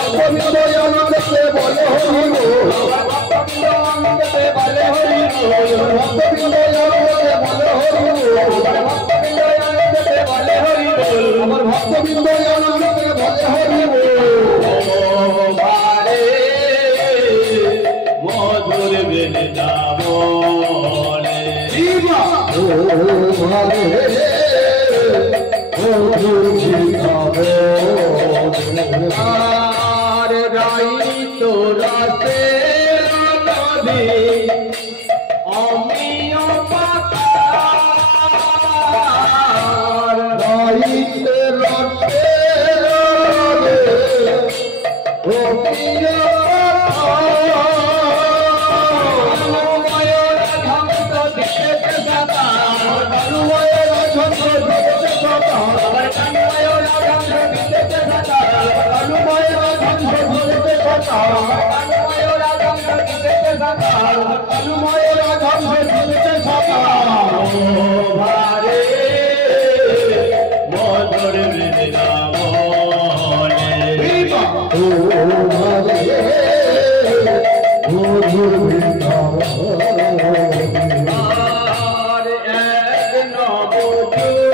ভক্তবৃন্দ আনন্দে বলে হরি বল ভক্তবৃন্দ আনন্দে বলে হরি বল ভক্তবৃন্দ আনন্দে বলে হরি বল ভক্তবৃন্দ আনন্দে বলে হরি বল আমার ভক্তবৃন্দ আনন্দে বলে হরি বল ভারে মধুর বৃন্দাবনে জীবা ও ভারে মধুর বৃন্দাবনে আর রাই তোরা সে নদী অমিয় পাতার রাই তোরা সে অমিয় মধুর